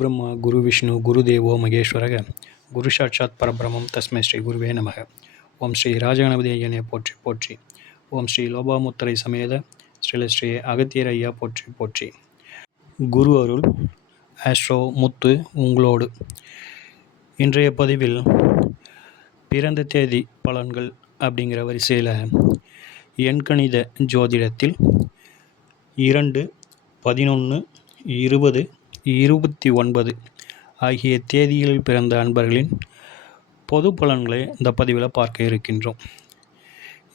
பிரம்மா குரு விஷ்ணு குரு தேவோ மகேஸ்வரக குரு சாட்சாத் பரபிரமம் தஸ்மை ஸ்ரீ குருவே நமக. ஓம் ஸ்ரீ ராஜகணபதி ஐயனை போற்றி போற்றி. ஓம் ஸ்ரீ லோபாமுத்திரை சமேத ஸ்ரீ அகத்தியர் ஐயா போற்றி போற்றி. குரு அருள் ஆஸ்ட்ரோ முத்து உங்களோடு. இன்றைய பதிவில் பிறந்த தேதி பலன்கள் அப்படிங்கிற வரிசையில் எண்கணித ஜோதிடத்தில் 2, 11, 20, 29 ஆகிய தேதிகளில் பிறந்த அன்பர்களின் பொது பலன்களை இந்த பதிவில் பார்க்க இருக்கின்றோம்.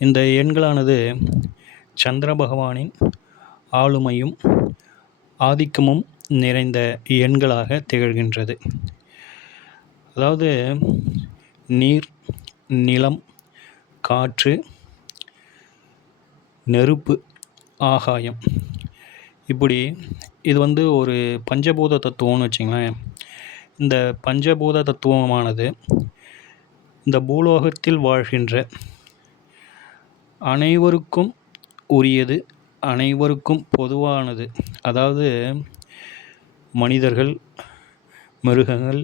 இந்த எண்களானது சந்திர பகவானின் ஆளுமையும் ஆதிக்கமும் நிறைந்த எண்களாக திகழ்கின்றது. அதாவது நீர், நிலம், காற்று, நெருப்பு, ஆகாயம், இப்படி இது ஒரு பஞ்சபூத தத்துவம்னு வச்சுங்களேன். இந்த பஞ்சபூத தத்துவமானது இந்த பூலோகத்தில் வாழ்கின்ற அனைவருக்கும் உரியது, அனைவருக்கும் பொதுவானது. அதாவது மனிதர்கள், மிருகங்கள்,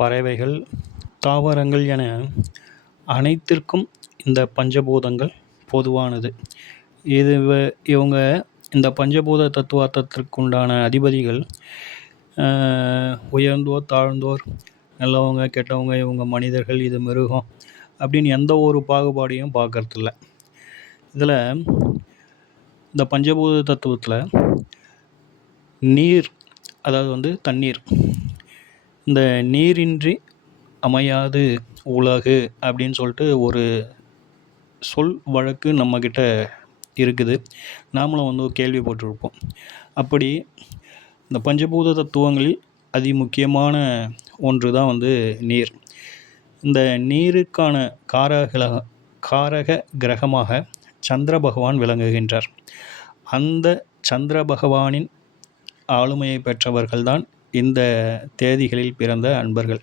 பறவைகள், தாவரங்கள் என அனைத்திற்கும் இந்த பஞ்சபூதங்கள் பொதுவானது. இவங்க இந்த பஞ்சபூத தத்துவத்திற்குண்டான அதிபதிகள் உயர்ந்தோர், தாழ்ந்தோர், நல்லவங்க, கெட்டவங்க, இவங்க மனிதர்கள், இது மிருகம் அப்படின்னு எந்த ஒரு பாகுபாடையும் பார்க்கறதில்ல. இதில் இந்த பஞ்சபூத தத்துவத்தில் நீர், அதாவது தண்ணீர், இந்த நீரின்றி அமையாது உலகு அப்படின்னு சொல்லிட்டு ஒரு சொல் வழக்கு நம்மக்கிட்ட இருக்குது. நாமளும் கேள்விப்பட்டிருப்போம். அப்படி இந்த பஞ்சபூத தத்துவங்களில் அதி முக்கியமான ஒன்று தான் நீர். இந்த நீருக்கான காரக கிரகமாக சந்திர பகவான் விளங்குகின்றார். அந்த சந்திர பகவானின் ஆளுமையை பெற்றவர்கள்தான் இந்த தேதிகளில் பிறந்த அன்பர்கள்.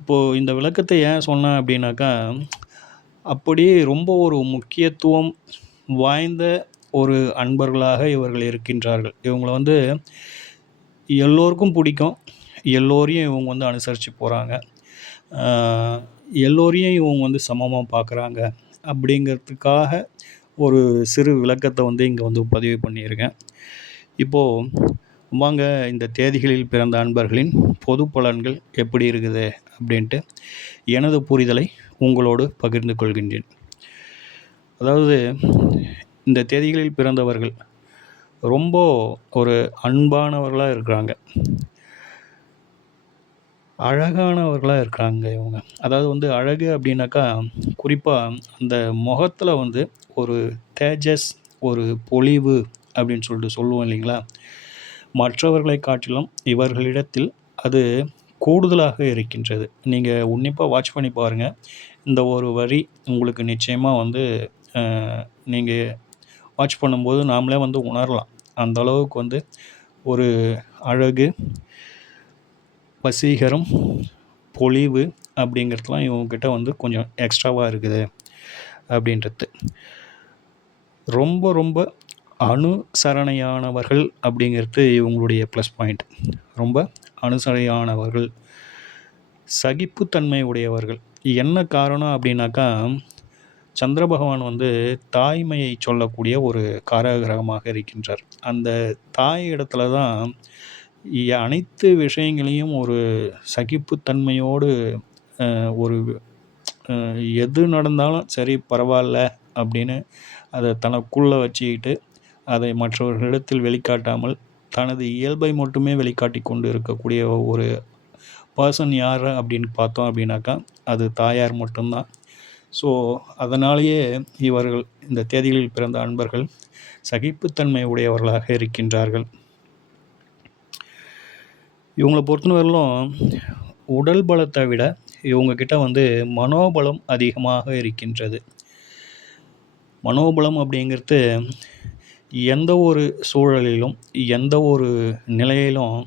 இப்போது இந்த விளக்கத்தை ஏன் சொன்னேன் அப்படின்னாக்கா, அப்படி ரொம்ப ஒரு முக்கியத்துவம் வாய்ந்த ஒரு அன்பர்களாக இவர்கள் இருக்கின்றார்கள். இவங்களை எல்லோருக்கும் பிடிக்கும். எல்லோரையும் இவங்க அனுசரித்து போகிறாங்க. எல்லோரையும் இவங்க சமமாக பார்க்குறாங்க. அப்படிங்கிறதுக்காக ஒரு சிறு விளக்கத்தை இங்கே பதிவு பண்ணியிருக்கேன். இப்போது வாங்க இந்த தேதிகளில் பிறந்த அன்பர்களின் பொது பலன்கள் எப்படி இருக்குது அப்படின்ட்டு எனது புரிதலை உங்களோடு பகிர்ந்து கொள்கின்றேன். அதாவது இந்த தேதிகளில் பிறந்தவர்கள் ரொம்ப ஒரு அன்பானவர்களாக இருக்கிறாங்க, அழகானவர்களாக இருக்கிறாங்க இவங்க. அதாவது அழகு அப்படின்னாக்கா, குறிப்பாக அந்த முகத்தில் ஒரு தேஜஸ், ஒரு பொலிவு அப்படின்னு சொல்லிட்டு சொல்லுவோம் இல்லைங்களா. மற்றவர்களை காட்டிலும் இவர்களிடத்தில் அது கூடுதலாக இருக்கின்றது. நீங்கள் உன்னிப்பாக வாட்ச் பண்ணி பாருங்கள். இந்த ஒரு வரி உங்களுக்கு நிச்சயமாக நீங்கள் வாட்ச் பண்ணும்போது நாமளே உணரலாம். அந்த அளவுக்கு ஒரு அழகு, வசீகரம், பொலிவு அப்படிங்கிறதுலாம் இவங்ககிட்ட கொஞ்சம் எக்ஸ்ட்ராவாக இருக்குது அப்படின்றது. ரொம்ப ரொம்ப அனுசரணையானவர்கள் அப்படிங்கிறது இவங்களுடைய ப்ளஸ் பாயிண்ட். ரொம்ப அனுசரணையானவர்கள், சகிப்புத்தன்மை உடையவர்கள். என்ன காரணம் அப்படின்னாக்கா, சந்திர பகவான் தாய்மையை சொல்லக்கூடிய ஒரு காரகிரகமாக இருக்கின்றார். அந்த தாய் இடத்துல தான் அனைத்து விஷயங்களையும் ஒரு சகிப்புத்தன்மையோடு ஒரு எது நடந்தாலும் சரி பரவாயில்ல அப்படின்னு அதை தனக்குள்ளே வச்சுக்கிட்டு அதை மற்றவர்களிடத்தில் வெளிக்காட்டாமல் தனது இயல்பை மட்டுமே வெளிக்காட்டி கொண்டு இருக்கக்கூடிய ஒரு பர்சன் யார் அப்படின்னு பார்த்தோம் அப்படின்னாக்கா அது தாயார் மட்டும்தான். ஸோ அதனாலேயே இவர்கள், இந்த தேதிகளில் பிறந்த அன்பர்கள், சகிப்புத்தன்மை உடையவர்களாக இருக்கின்றார்கள். இவங்களை பொறுத்தவரையிலும் உடல் பலத்தை விட இவங்கக்கிட்ட மனோபலம் அதிகமாக இருக்கின்றது. மனோபலம் அப்படிங்கிறது எந்த ஒரு சூழலிலும், எந்த ஒரு நிலையிலும்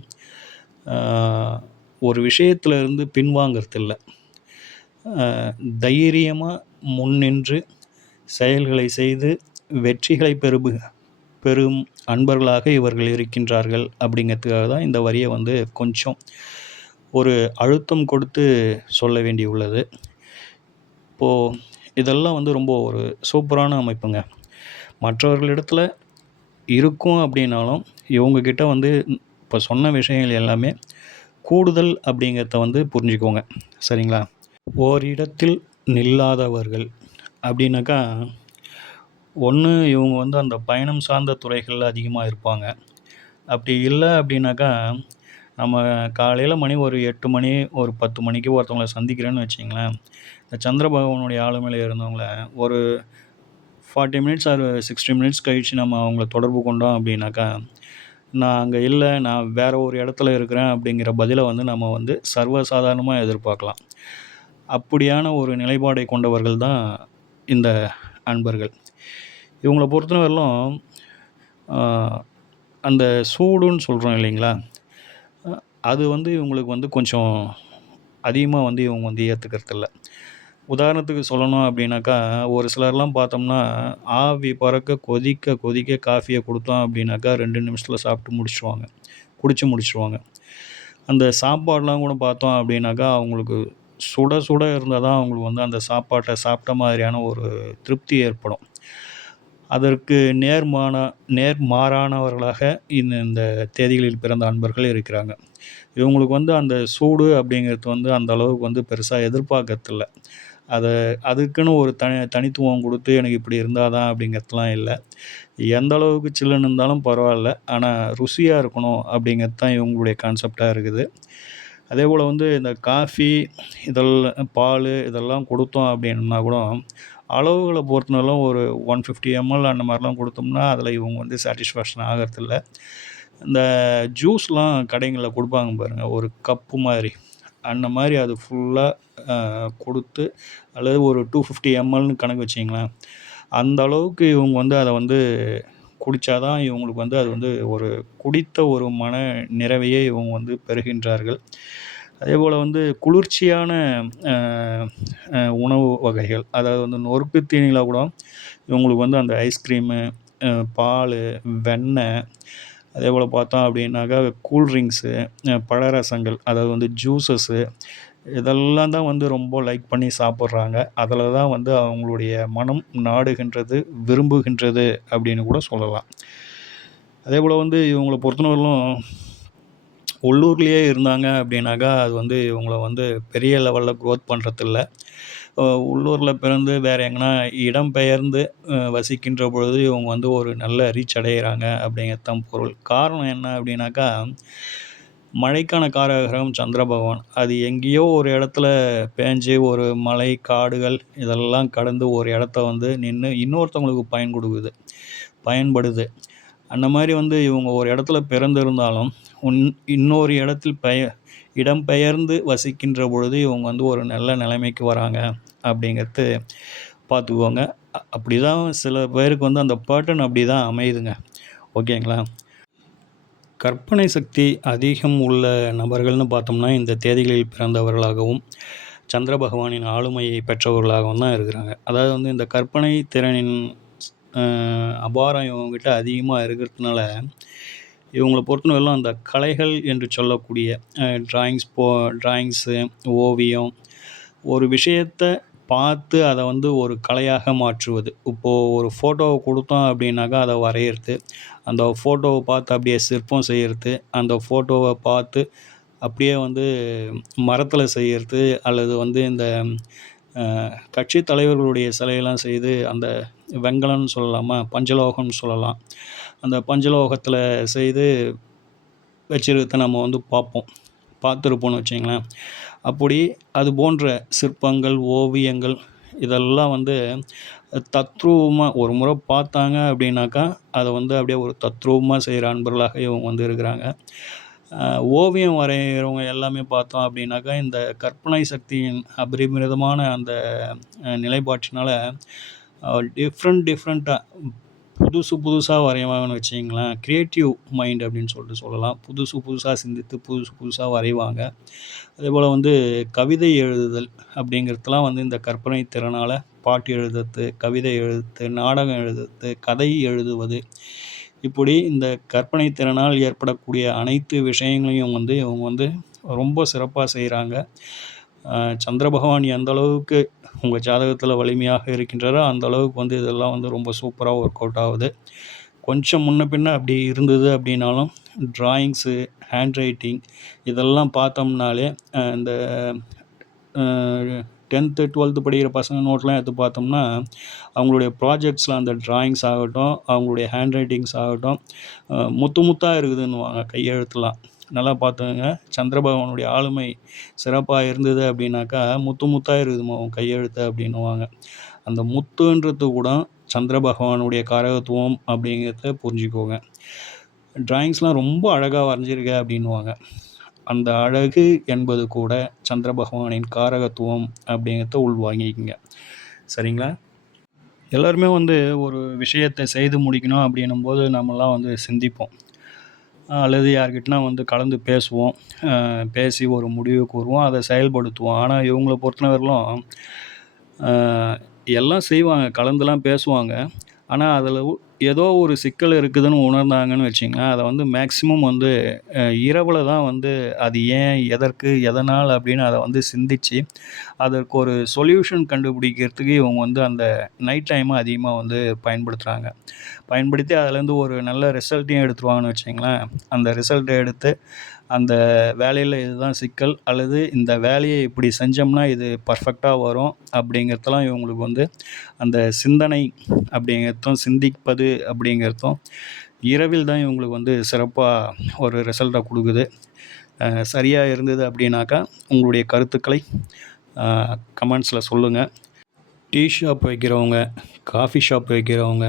ஒரு விஷயத்திலிருந்து பின்வாங்கிறதில்லை. தைரியமாக முன்னின்று செயல்களை செய்து வெற்றிகளை பெரும் அன்பர்களாக இவர்கள் இருக்கின்றார்கள் அப்படிங்கிறதுக்காக தான் இந்த வரியை வந்து கொஞ்சம் ஒரு அழுத்தம் கொடுத்து சொல்ல வேண்டியுள்ளது. இப்போது இதெல்லாம் வந்து ரொம்ப ஒரு சூப்பரான அமைப்புங்க. மற்றவர்களிடத்துல இருக்கும் அப்படின்னாலும் இவங்கக்கிட்ட வந்து இப்போ சொன்ன விஷயங்கள் எல்லாமே கூடுதல் அப்படிங்கிறத வந்து புரிஞ்சுக்கோங்க. சரிங்களா? ஓரிடத்தில் நில்லாதவர்கள் அப்படின்னாக்கா, ஒன்று இவங்க வந்து அந்த பயணம் சார்ந்த துறைகளில் அதிகமாக இருப்பாங்க. அப்படி இல்லை அப்படின்னாக்கா, நம்ம காலையில் மணி ஒரு 8 மணி ஒரு 10 மணிக்கு ஒருத்தவங்கள சந்திக்கிறேன்னு வச்சிங்களேன், இந்த சந்திர பகவானுடைய ஆளுமையில் இருந்தவங்கள ஒரு 40 மினிட்ஸ் ஆர் 60 மினிட்ஸ் கழித்து நம்ம அவங்கள தொடர்பு கொண்டோம் அப்படின்னாக்கா, நான் அங்கே இல்லை, நான் வேறு ஒரு இடத்துல இருக்கிறேன் அப்படிங்கிற பதிலை வந்து நம்ம வந்து சர்வசாதாரணமாக எதிர்பார்க்கலாம். அப்படியான ஒரு நிலைப்பாடை கொண்டவர்கள் தான் இந்த அன்பர்கள். இவங்கள பொறுத்தவரையிலும் அந்த சூடுன்னு சொல்கிறோம் இல்லைங்களா, அது வந்து இவங்களுக்கு வந்து கொஞ்சம் அதிகமாக வந்து இவங்க வந்து ஏற்றுக்கிறதில்ல. உதாரணத்துக்கு சொல்லணும் அப்படின்னாக்கா, ஒரு சிலர்லாம் பார்த்தோம்னா, ஆவி பறக்க கொதிக்க கொதிக்க காஃபியை கொடுத்தோம் அப்படின்னாக்கா 2 நிமிஷத்தில் சாப்பிட்டு முடிச்சுருவாங்க, குடிச்சு முடிச்சுருவாங்க. அந்த சாப்பாடெலாம் கூட பார்த்தோம் அப்படின்னாக்கா, அவங்களுக்கு சுட சுட இருந்தால் தான் அவங்களுக்கு வந்து அந்த சாப்பாட்டை சாப்பிட்ட மாதிரியான ஒரு திருப்தி ஏற்படும். அதற்கு நேர்மாறானவர்களாக இந்த தேதிகளில் பிறந்த அன்பர்கள் இருக்கிறாங்க. இவங்களுக்கு வந்து அந்த சூடு அப்படிங்கிறது வந்து அந்த அளவுக்கு வந்து பெருசாக எதிர்பார்க்கறதில்ல. அதுக்குன்னு ஒரு தனித்துவம் கொடுத்து எனக்கு இப்படி இருந்தால் தான் அப்படிங்கிறதுலாம் இல்லை. எந்த அளவுக்கு சில்லுன்னு இருந்தாலும் பரவாயில்ல, ஆனால் ருசியாக இருக்கணும் அப்படிங்கிறது தான் இவங்களுடைய கான்செப்டாக இருக்குது. அதேபோல் வந்து இந்த காஃபி பால் இதெல்லாம் கொடுத்தோம் அப்படின்னா கூட அளவுகளை பொறுத்தனாலும் ஒரு 150 ml அந்த மாதிரிலாம் கொடுத்தோம்னா அதில் இவங்க வந்து சாட்டிஸ்ஃபேக்ஷன் ஆகிறதில்ல. இந்த ஜூஸ்லாம் கடைங்களில் கொடுப்பாங்க பாருங்கள், ஒரு கப்பு மாதிரி, அந்த மாதிரி அது ஃபுல்லாக கொடுத்து அல்லது ஒரு 250 mlன்னு கணக்கு வச்சிங்களேன், அந்த அளவுக்கு இவங்க வந்து அதை வந்து குடித்தா தான் இவங்களுக்கு வந்து அது வந்து ஒரு குடித்த ஒரு மன நிறைவையே இவங்க வந்து பெறுகின்றார்கள். அதேபோல் வந்து குளிர்ச்சியான உணவு வகைகள், அதாவது வந்து நொறுக்கு தீனியில் கூட இவங்களுக்கு வந்து அந்த ஐஸ்கிரீமு, பால், வெண்ணெய், அதேபோல் பார்த்தோம் அப்படின்னாக்கா கூல்ட்ரிங்க்ஸு, பழரசங்கள், அதாவது வந்து ஜூஸஸ்ஸு, இதெல்லாம் தான் வந்து ரொம்ப லைக் பண்ணி சாப்பிட்றாங்க. அதில் தான் வந்து அவங்களுடைய மனம் நாடுகின்றது, விரும்புகின்றது அப்படின்னு கூட சொல்லலாம். அதேபோல் வந்து இவங்கள பொறுத்தவரையிலும் உள்ளூர்லேயே இருந்தாங்க அப்படின்னாக்கா, அது வந்து இவங்கள வந்து பெரிய லெவலில் க்ரோத் பண்ணுறதில்ல. உள்ளூரில் பிறந்து வேறு எங்கேனா இடம்பெயர்ந்து வசிக்கின்ற பொழுது இவங்க வந்து ஒரு நல்ல ரீச் அடைகிறாங்க அப்படிங்கிறது தான் பொருள். காரணம் என்ன அப்படின்னாக்கா, மழைக்கான காரகிரகம் சந்திர பகவான். அது எங்கேயோ ஒரு இடத்துல பேஞ்சு ஒரு மலை, காடுகள் இதெல்லாம் கடந்து ஒரு இடத்த வந்து நின்று இன்னொருத்தவங்களுக்கு பயன்படுது. அந்த மாதிரி வந்து இவங்க ஒரு இடத்துல பிறந்திருந்தாலும் இன்னொரு இடத்தில் இடம்பெயர்ந்து வசிக்கின்ற பொழுது இவங்க வந்து ஒரு நல்ல நிலைமைக்கு வராங்க அப்படிங்கிறது பார்த்துக்கோங்க. அப்படி தான் சில பேருக்கு வந்து அந்த பேட்டர்ன் அப்படி தான் அமையுதுங்க. ஓகேங்களா? கற்பனை சக்தி அதிகம் உள்ள நபர்கள்னு பார்த்தோம்னா இந்த தேதிகளில் பிறந்தவர்களாகவும் சந்திர பகவானின் ஆளுமையை பெற்றவர்களாகவும் தான் இருக்கிறாங்க. அதாவது வந்து இந்த கற்பனை திறனின் அபாரம் இவங்ககிட்ட அதிகமாக இருக்கிறதுனால இவங்கள பொறுத்தவரையிலும் அந்த கலைகள் என்று சொல்லக்கூடிய டிராயிங்ஸு, ஓவியம், ஒரு விஷயத்தை பார்த்து அதை வந்து ஒரு கலையாக மாற்றுவது. இப்போது ஒரு ஃபோட்டோவை கொடுத்தோம் அப்படின்னாக்கா அதை வரைகிறது, அந்த ஃபோட்டோவை பார்த்து அப்படியே சிற்பம் செய்கிறது, அந்த ஃபோட்டோவை பார்த்து அப்படியே வந்து மரத்தில் செய்கிறது, அல்லது வந்து இந்த கட்சி தலைவர்களுடைய சிலையெல்லாம் செய்து அந்த வெங்கலம்னு சொல்லலாமா, பஞ்சலோகம்னு சொல்லலாம், அந்த பஞ்சலோகத்தில் செய்து வச்சிருக்கிறத நம்ம வந்து பார்த்துருப்போம்னு வச்சிங்களேன். அப்படி அது போன்ற சிற்பங்கள், ஓவியங்கள் இதெல்லாம் வந்து தத்ரூபமாக ஒரு முறை பார்த்தாங்க அப்படின்னாக்கா அதை வந்து அப்படியே ஒரு தத்ரூபமாக செய்கிற அன்பர்களாக இவங்க வந்து இருக்கிறாங்க. ஓவியம் வரைகிறவங்க எல்லாமே பார்த்தோம் அப்படின்னாக்கா இந்த கற்பனை சக்தியின் அபரிமிதமான அந்த நிலைப்பாட்டினால் டிஃப்ரெண்ட்டாக புதுசாக வரைவாங்கன்னு வச்சிங்களேன். க்ரியேட்டிவ் மைண்ட் அப்படின்னு சொல்லலாம். புதுசாக சிந்தித்து புதுசாக வரைவாங்க. அதேபோல் வந்து கவிதை எழுதுதல் அப்படிங்கிறதுலாம் வந்து இந்த கற்பனை திறனால் பாட்டு எழுதுறது, கவிதை எழுதுறது, நாடகம் எழுதுறது, கதை எழுதுவது, இப்படி இந்த கற்பனை திறனால் ஏற்படக்கூடிய அனைத்து விஷயங்களையும் வந்து இவங்க வந்து ரொம்ப சிறப்பா செய்றாங்க. சந்திர பகவான் எந்த அளவுக்கு உங்க ஜாதகத்தில வலிமையாக இருக்கின்றாரோ, அந்த அளவுக்கு வந்து இதெல்லாம் வந்து ரொம்ப சூப்பரா ஒர்க் அவுட் ஆகுது. கொஞ்சம் முன்ன பின்ன அப்படி இருந்தது அப்படின்னாலும், டிராயிங்ஸு, ஹேண்ட் ரைட்டிங் இதெல்லாம் பார்த்தோம்னாலே, இந்த அ 10த், 12த் படிக்கிற பசங்க நோட்லாம் எடுத்து பார்த்தோம்னா, அவங்களுடைய ப்ராஜெக்ட்ஸில அந்த டிராயிங்ஸ் ஆகட்டும், அவங்களுடைய ஹேண்ட் ரைட்டிங்ஸ் ஆகட்டும், முத்து முத்தா இருக்குதுன்னுவாங்க கையெழுத்துலாம். நல்லா பார்த்துக்கங்க. சந்திர பகவானுடைய ஆளுமை சிறப்பா இருந்தது அப்படின்னாக்கா, முத்து முத்தா இருக்குதும்மா உன் கையெழுத்து அப்படின்னுவாங்க. அந்த முத்துன்றது கூட சந்திர பகவானுடைய காரகத்துவம் அப்படிங்கிறத புரிஞ்சுக்கோங்க. டிராயிங்ஸ்லாம் ரொம்ப அழகா வரைஞ்சிருக்க அப்படின்னுவாங்க. அந்த அழகு என்பது கூட சந்திர பகவானின் காரகத்துவம் அப்படிங்கிறத உள்வாங்கிக்கங்க. சரிங்களா? எல்லாருமே வந்து ஒரு விஷயத்தை செய்து முடிக்கணும் அப்படின்னும்போது நம்மலாம் வந்து சிந்திப்போம். அல்லது யார்கிட்டனா வந்து கலந்து பேசுவோம். பேசி ஒரு முடிவுக்கு வருவோம். அதை செயல்படுத்துவோம். ஆனா இவங்கள பொறுத்தவரையிலும் அ எல்லாம் செய்வாங்க. கலந்துலாம் பேசுவாங்க. ஆனா அதில ஏதோ ஒரு சிக்கல் இருக்குதுன்னு உணர்ந்தாங்கன்னு வச்சுக்கங்களேன், அத வந்து மேக்ஸிமம் வந்து இரவுல தான் வந்து அது ஏன், எதற்கு, எதனால் அப்படின்னு அத வந்து சிந்திச்சு, அதற்கு ஒரு சொல்யூஷன் கண்டுபிடிக்கிறதுக்கு இவங்க வந்து அந்த நைட் டைம அதிகமா வந்து பயன்படுத்துறாங்க. பயன்படுத்தி அதுலேருந்து ஒரு நல்ல ரிசல்ட்டையும் எடுத்துருவாங்கன்னு வச்சுக்கங்களேன். அந்த ரிசல்ட்ட எடுத்து அந்த வேலையில இதுதான் சிக்கல், அல்லது இந்த வேலையை இப்படி செஞ்சோம்னா இது பர்ஃபெக்ட்டா வரும் அப்படிங்கிறதெல்லாம் இவங்களுக்கு வந்து அந்த சிந்தனை அப்படிங்கிறதும், சிந்திப்பது அப்படிங்கிறதும் இரவில் தான் இவங்களுக்கு வந்து சிறப்பா ஒரு ரிசல்ட்ட குடுக்குது. சரியா இருந்தது அப்படின்னாக்கா, உங்களுடைய கருத்துக்களை கமெண்ட்ஸ்ல சொல்லுங்க. டீ ஷாப் வைக்கிறவங்க, காஃபி ஷாப் வைக்கிறவங்க,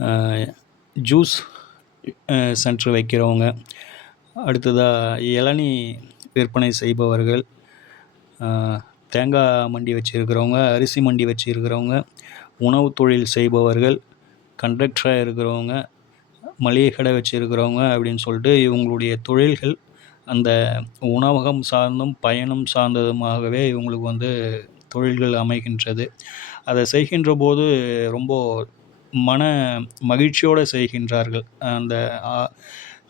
அ ஜூஸ் சென்டர் வைக்கிறவங்க, அடுத்ததா இளநீ விற்பனை செய்பவர்கள், அ தேங்காய் மண்டி வச்சிருக்கிறவங்க, அரிசி மண்டி வச்சிருக்கிறவங்க, உணவு தொழில் செய்பவர்கள், கண்டக்டரா இருக்கிறவங்க, மளிகை கடை வச்சிருக்கிறவங்க அப்படின்னு சொல்லிட்டு இவங்களுடைய தொழில்கள் அந்த உணவகம் சார்ந்தும், பயணம் சார்ந்ததுமாகவே இவங்களுக்கு வந்து தொழில்கள் அமைகின்றது. அதை செய்கின்றபோது ரொம்ப மன மகிழ்ச்சியோடு செய்கின்றார்கள். அந்த அ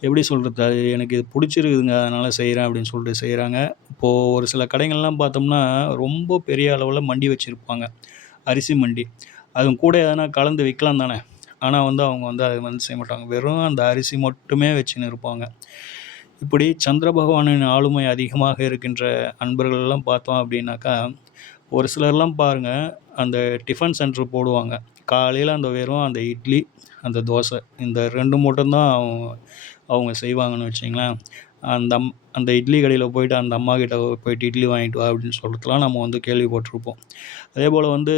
எப்படி சொல்றது? அது எனக்கு இது புடிச்சிருக்குதுங்க, அதனால செய்றேன் அப்படின்னு சொல்லிட்டு செய்றாங்க. இப்போது ஒரு சில கடைகள்லாம் பார்த்தோம்னா, ரொம்ப பெரிய அளவுல மண்டி வச்சிருப்பாங்க. அரிசி மண்டி. அதுவும் கூட எதனா கலந்து விக்கலாம் தானே! ஆனா வந்து அவங்க வந்து அத வந்து செய்ய மாட்டாங்க. வெறும் அந்த அரிசி மட்டுமே வச்சுன்னு இருப்பாங்க. இப்படி சந்திர பகவானின் ஆளுமை அதிகமாக இருக்கின்ற அன்பர்கள்லாம் பார்த்தோம் அப்படின்னாக்கா, ஒரு சிலர்லாம் பாருங்க, அந்த டிஃபன் சென்டர் போடுவாங்க. காலையில அந்த வெறும் அந்த இட்லி, அந்த தோசை இந்த 2 மட்டும் தான் அவங்க செய்வாங்கன்னு வச்சுக்கங்களேன். அந்த அந்த இட்லி கடையில போயிட்டு அந்த அம்மாகிட்ட போயிட்டு இட்லி வாங்கிட்டு வா அப்படின்னு சொல்றதெல்லாம் நம்ம வந்து கேள்விப்பட்டுருப்போம். அதேபோல வந்து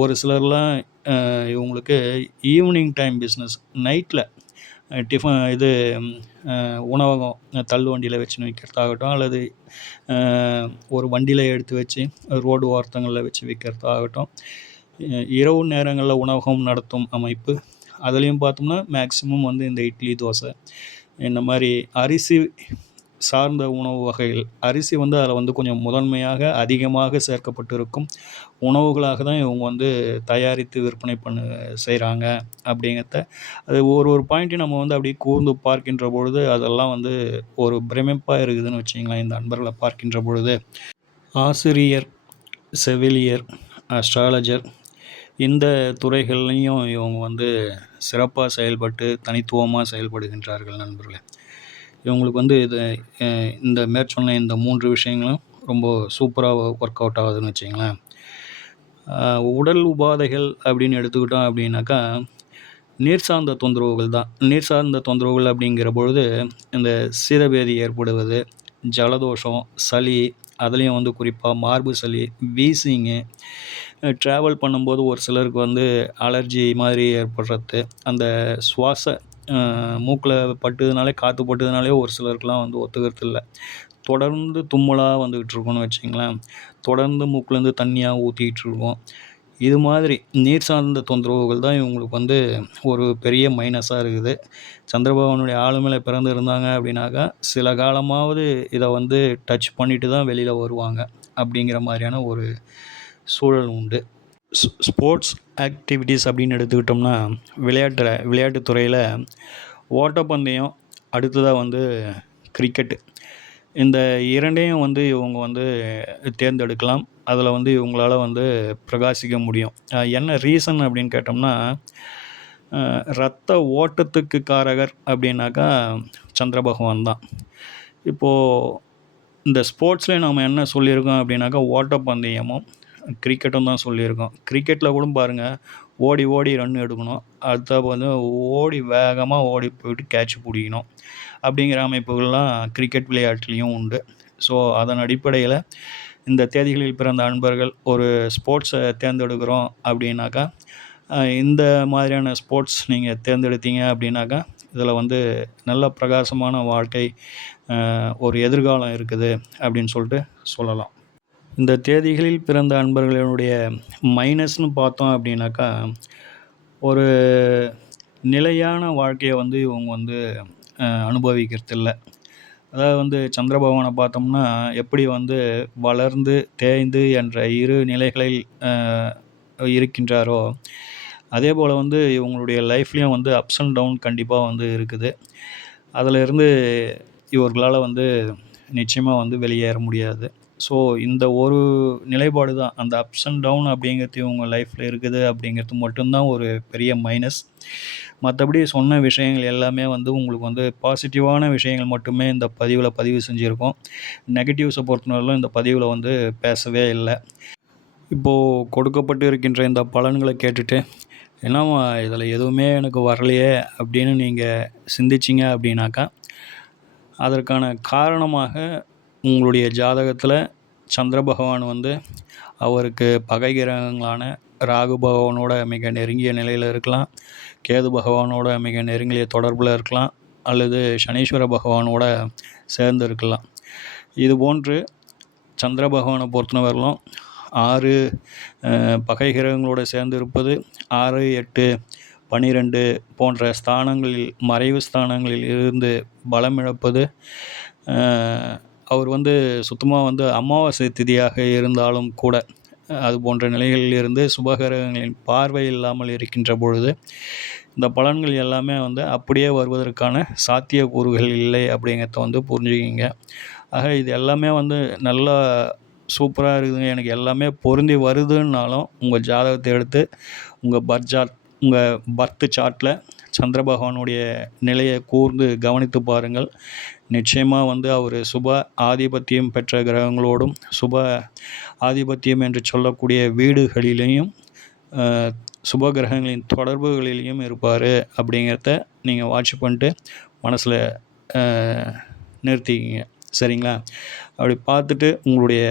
ஒரு சிலர்லாம் இவங்களுக்கு ஈவினிங் டைம் பிஸ்னஸ் நைட்ல இது உணவகம் தள்ளுவண்டியில வச்சுன்னு விக்கிறதாகட்டும், அல்லது அ ஒரு வண்டியில எடுத்து வச்சு ரோடு ஓரத்தங்கள்ல வச்சு விக்கிறதாகட்டும், இரவு நேரங்கள்ல உணவகம் நடத்தும் அமைப்பு, அதுலயும் பார்த்தோம்னா மேக்ஸிமம் வந்து இந்த இட்லி, தோசை இந்த மாரி அரிசி சார்ந்த உணவு வகைகள். அரிசி வந்து அதில வந்து கொஞ்சம் முதன்மையாக, அதிகமாக சேர்க்கப்பட்டிருக்கும் உணவுகளாக தான் இவங்க வந்து தயாரித்து விற்பனை செய்றாங்க அப்படிங்கிறத, அது ஒரு ஒரு பாயிண்ட்டையும் நம்ம வந்து அப்படியே கூர்ந்து பார்க்கின்ற பொழுது, அதெல்லாம் வந்து ஒரு பிரமிப்பா இருக்குதுன்னு வச்சுக்கங்களேன், இந்த அன்பர்கள பார்க்கின்ற பொழுது. ஆசிரியர், செவிலியர், அஸ்ட்ராலஜர் இந்த துறைகள்லயும் இவங்க வந்து சிறப்பா செயல்பட்டு, தனித்துவமா செயல்படுகின்றார்கள் நண்பர்களே. இவங்களுக்கு வந்து இது அ இந்த மேற்சொன்ன இந்த 3 விஷயங்களும் ரொம்ப சூப்பரா ஒர்க் அவுட் ஆகுதுன்னு வச்சுக்கங்களேன். உடல் உபாதைகள் அப்படின்னு எடுத்துக்கிட்டோம் அப்படின்னாக்கா, நீர் சார்ந்த தொந்தரவுகள் தான். நீர் சார்ந்த தொந்தரவுகள் அப்படிங்கிற பொழுது, இந்த சீதபேதி ஏற்படுவது, ஜலதோஷம், சளி, அதுலயும் வந்து குறிப்பா மார்பு சளி, வீசிங்கு, ட்ராவல் பண்ணும்போது ஒரு சிலருக்கு வந்து அலர்ஜி மாதிரி ஏற்படுறது, அந்த சுவாச மூக்குல பட்டதுனாலே, காத்து பட்டதுனாலே ஒரு சிலருக்குலாம் வந்து ஒத்துக்கிறதில்ல. தொடர்ந்து தும்மலா வந்துகிட்டு இருக்கும்னு வச்சுக்கங்களேன். தொடர்ந்து மூக்குலேருந்து தண்ணியா ஊத்திக்கிட்டு இருக்கும். இது மாதிரி நீர் சார்ந்த தொந்தரவுகள் தான் இவங்களுக்கு வந்து ஒரு பெரிய மைனஸா இருக்குது. சந்திரபகவானுடைய ஆளுமையில பிறந்திருந்தாங்க அப்படின்னாக்கா, சில காலமாவது இத வந்து டச் பண்ணிட்டு தான் வெளியில வருவாங்க. அப்படிங்கிற மாரியான ஒரு சூழல் உண்டு. ஸ்போர்ட்ஸ் ஆக்டிவிட்டீஸ் அப்படின்னு எடுத்துக்கிட்டோம்னா விளையாட்டுத் துறையில் ஓட்டப்பந்தயம், அடுத்ததாக வந்து கிரிக்கெட்டு. இந்த 2யும் வந்து இவங்க வந்து தேர்ந்தெடுக்கலாம். அதில் வந்து இவங்களால வந்து பிரகாசிக்க முடியும். என்ன ரீசன் அப்படின்னு கேட்டோம்னா, ரத்த ஓட்டத்துக்கு காரகர் அப்படின்னாக்கா சந்திர பகவான் தான். இப்போது இந்த ஸ்போர்ட்ஸ்லேயே நாம் என்ன சொல்லியிருக்கோம் அப்படின்னாக்கா, ஓட்டப்பந்தயமும் கிரிக்கெட்டும் தான் சொல்லியிருக்கோம். கிரிக்கெட்டில் கூட பாருங்கள், ஓடி ஓடி ரன் எடுக்கணும். அடுத்தா வந்து ஓடி வேகமாக ஓடி போயிட்டு கேட்ச் பிடிக்கணும். அப்படிங்கிற அமைப்புகள்லாம் கிரிக்கெட் விளையாட்டுலேயும் உண்டு. ஸோ அதன் அடிப்படையில் இந்த தேதிகளில் பிறந்த அன்பர்கள் ஒரு ஸ்போர்ட்ஸை தேர்ந்தெடுக்கிறோம் அப்படின்னாக்கா, இந்த மாதிரியான ஸ்போர்ட்ஸ் நீங்கள் தேர்ந்தெடுத்தீங்க அப்படின்னாக்கா, இதில் வந்து நல்ல பிரகாசமான வாழ்க்கை, ஒரு எதிர்காலம் இருக்குது அப்படின்னு சொல்லிட்டு சொல்லலாம். இந்த தேதிகளில் பிறந்த அன்பர்களுடைய மைனஸ்னு பார்த்தோம் அப்படின்னாக்கா, ஒரு நிலையான வாழ்க்கையை வந்து இவங்க வந்து அனுபவிக்கிறதில்ல. அதாவது வந்து சந்திர பகவானை பார்த்தோம்னா, எப்படி வந்து வளர்ந்து, தேய்ந்து என்ற 2 நிலைகளில் இருக்கின்றாரோ, அதேபோல் வந்து இவங்களுடைய லைஃப்லேயும் வந்து அப்ஸ் அண்ட் டவுன் கண்டிப்பாக வந்து இருக்குது. அதிலிருந்து இவர்களால் வந்து நிச்சயமாக வந்து வெளியேற முடியாது. ஸோ இந்த ஒரு நிலைப்பாடு தான், அந்த அப்ஸ் அண்ட் டவுன் அப்படிங்கிறது இவங்க லைஃப்பில் இருக்குது அப்படிங்கிறது மட்டும்தான் ஒரு பெரிய மைனஸ். மற்றபடி சொன்ன விஷயங்கள் எல்லாமே வந்து உங்களுக்கு வந்து பாசிட்டிவான விஷயங்கள் மட்டுமே இந்த பதிவில் பதிவு செஞ்சுருக்கோம். நெகட்டிவ்ஸை பொறுத்தவரையிலும் இந்த பதிவில் வந்து பேசவே இல்லை. இப்போது கொடுக்கப்பட்டு இருக்கின்ற இந்த பலன்களை கேட்டுட்டு, என்னம்மா இதில் எதுவுமே எனக்கு வரலையே அப்படின்னு நீங்கள் சிந்திச்சிங்க அப்படின்னாக்கா, அதற்கான காரணமாக உங்களுடைய ஜாதகத்தில் சந்திர பகவான் வந்து அவருக்கு பகை கிரகங்களான ராகு பகவானோட மிக நெருங்கிய நிலையில் இருக்கலாம், கேது பகவானோட மிக நெருங்கிய தொடர்பில் இருக்கலாம், அல்லது சனீஸ்வர பகவானோட சேர்ந்து இருக்கலாம். இது போன்று சந்திர பகவானை பொறுத்தவரையிலும் 6 பகை கிரகங்களோடு சேர்ந்து இருப்பது, 6, 8, 12 போன்ற ஸ்தானங்களில், மறைவு ஸ்தானங்களில் இருந்து பலம் இழப்பது, அவர் வந்து சுத்தமாக வந்து அமாவாசை திதியாக இருந்தாலும் கூட அது போன்ற நிலைகளில் இருந்து சுபகிரகங்களின் பார்வை இல்லாமல் இருக்கின்ற பொழுது இந்த பலன்கள் எல்லாமே வந்து அப்படியே வருவதற்கான சாத்தியக்கூறுகள் இல்லை அப்படிங்கிறத வந்து புரிஞ்சுக்கிங்க. ஆக இது எல்லாமே வந்து நல்லா சூப்பராக இருக்குதுங்க, எனக்கு எல்லாமே பொருந்தி வருதுன்னாலும் உங்கள் ஜாதகத்தை எடுத்து உங்கள் பர்த் சார்ட்டில் சந்திர பகவானுடைய நிலையை கூர்ந்து கவனித்து பாருங்கள். நிச்சயமாக வந்து அவர் சுப ஆதிபத்தியம் பெற்ற கிரகங்களோடும் சுப ஆதிபத்தியம் என்று சொல்லக்கூடிய வீடுகளிலேயும் சுப கிரகங்களின் தொடர்புகளிலையும் இருப்பார் அப்படிங்கிறத நீங்கள் வாட்ச் பண்ணிட்டு மனசில் நிறுத்திக்கிங்க. சரிங்களா? அப்படி பார்த்துட்டு உங்களுடைய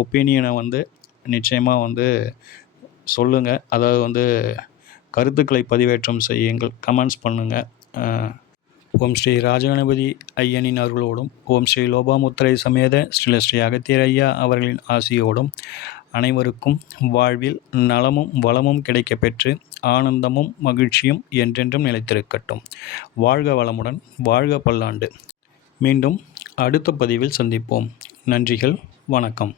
ஒப்பீனியனை வந்து நிச்சயமாக வந்து சொல்லுங்கள். அதாவது வந்து கருத்துக்களை பதிவேற்றம் செய்யுங்கள், கமெண்ட்ஸ் பண்ணுங்கள். ஓம் ஸ்ரீ ராஜகணபதி ஐயனின் அருளோடும், ஓம் ஸ்ரீ லோபாமுத்திரை சமேத ஸ்ரீ அகத்தியர் ஐயா அவர்களின் ஆசியோடும் அனைவருக்கும் வாழ்வில் நலமும் வளமும் கிடைக்கப் பெற்று ஆனந்தமும் மகிழ்ச்சியும் என்றென்றும் நிலைத்திருக்கட்டும். வாழ்க வளமுடன், வாழ்க பல்லாண்டு. மீண்டும் அடுத்த பதிவில் சந்திப்போம். நன்றிகள், வணக்கம்.